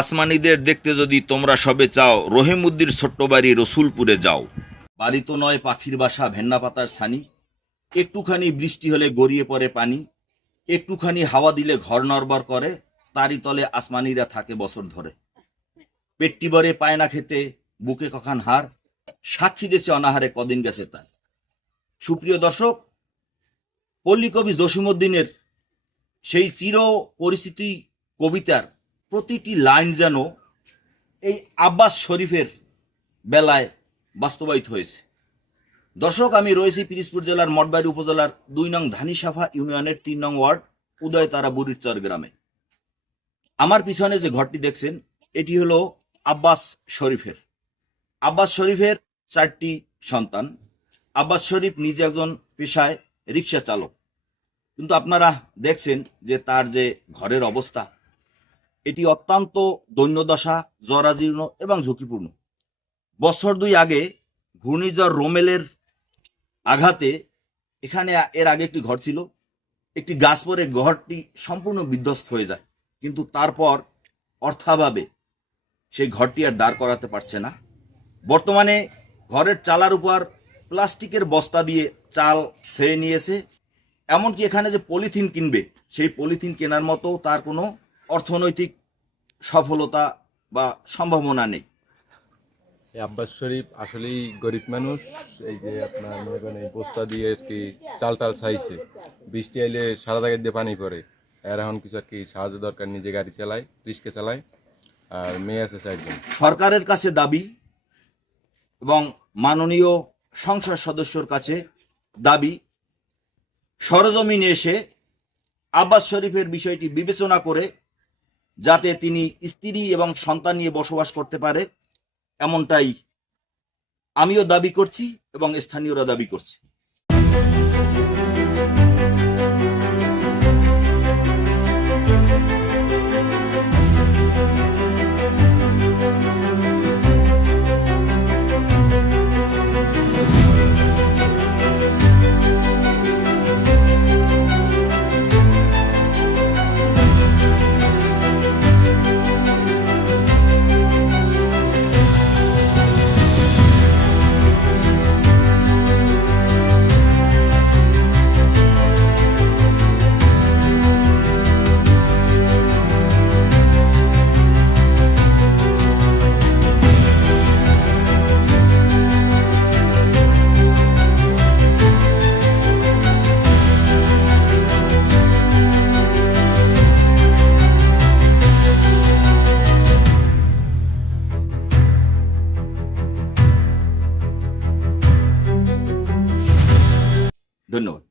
আসমানিদের দেখতে যদি তোমরা সবে চাও, রহিমউদ্দির ছোট্ট বাড়ি রসুলপুরে যাও। বাড়ি তো নয় পাখির বাসা, ভেন্না পাতার ছানি, একটুখানি বৃষ্টি হলে গড়িয়ে পড়ে পানি, একটুখানি হাওয়া দিলে ঘর নড়বড় করে, তারই তলে আসমানিরা থাকে বছর ধরে। পেটটি ভরে পায় না খেতে, বুকে কখান হার, সাক্ষী দেশে অনাহারে কদিন গেছে তার। সুপ্রিয় দর্শক, পল্লী কবি জসিমউদ্দিনের সেই চির পরিচিতি কবিতার প্রতিটি লাইন যেন এই আব্বাস শরীফের বেলায় বাস্তবায়িত হয়েছে। দর্শক, আমি রয়েছি পিরিজপুর জেলার মঠবাড়ি উপজেলার ২ নং ধানিসাফা ইউনিয়নের ৩ নং ওয়ার্ড উদয়তারা বুড়িরচর গ্রামে। আমার পিছনে যে ঘরটি দেখছেন, এটি হলো আব্বাস শরীফের। আব্বাস শরীফের 4টি সন্তান। আব্বাস শরীফ নিজে একজন পেশায় রিক্সা চালক, কিন্তু আপনারা দেখছেন যে তার যে ঘরের অবস্থা, এটি অত্যন্ত দৈন্যদশা, জরাজীর্ণ এবং ঝুঁকিপূর্ণ। বছর 2 আগে ঘূর্ণিঝড় রোমেলের আঘাতে এখানে এর আগে একটি ঘর ছিল, একটি গাছ পড়ে ঘরটি সম্পূর্ণ বিধ্বস্ত হয়ে যায়, কিন্তু তারপর অর্থাভাবে সেই ঘরটি আর দাঁড় করাতে পারছে না। বর্তমানে ঘরের চালার উপর প্লাস্টিকের বস্তা দিয়ে চাল ছেয়ে নিয়েছে, এমনকি এখানে যে পলিথিন কিনবে, সেই পলিথিন কেনার মতো তার কোনো অর্থনৈতিক সফলতা বা সম্ভাবনা নেই। আব্বাস শরীফ আসলেই গরিব মানুষ। এই যে আপনার মনে করেন এই বস্তা দিয়ে আর কি চাল টাল ছাইছে, বৃষ্টি আইলে সারা জায়গা দিয়ে পানি পড়ে। এর এখন কিছু আর কি সাহায্য দরকার, নিজে গাড়ি চালায়, রিক্সা চালায়, আর মেয়ে আছে 4জন। সরকারের কাছে দাবি এবং মাননীয় সংসদ সদস্যর কাছে দাবি, সরজমিনে এসে আব্বাস শরীফের বিষয়টি বিবেচনা করে যাতে তিনি স্ত্রী এবং সন্তান নিয়ে বসবাস করতে পারে, এমনটাই আমিও দাবি করছি এবং স্থানীয়রা দাবি করছে। ধন্যবাদ।